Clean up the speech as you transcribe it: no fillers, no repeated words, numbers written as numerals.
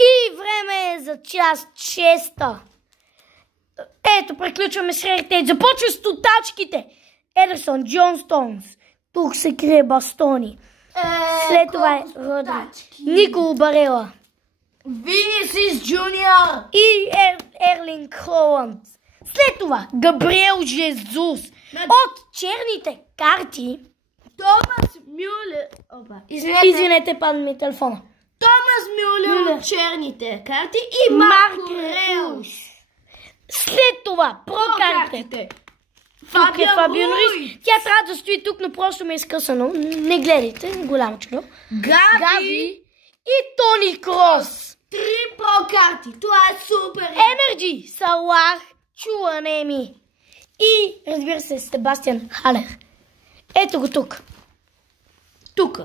И време е за част 6. Ето, приключваме с Heritage. Започва с тотачките. Едерсон, Джон Стоунс. Тук се крие Бастони. След това е Родри. Николо Барела. Винисис Джуниор. И Ерлинг Холанд. След това Габриел Жезус. От черните карти. Томас Мюлер. Извинете, падна ми телефона. Томас Мюлер от черните карти и Марко Реус. След това прокартите. Тук е Фабиан Руис. Тя трябва да стои тук, но просто ми е скъсано. Не гледайте, голямичко. Гави и Тони Крос. 3 прокарти. Това е супер. Енерджи, Салах, Чуанеми. И разбира се, Себастиан Халер. Ето го тук. Тук.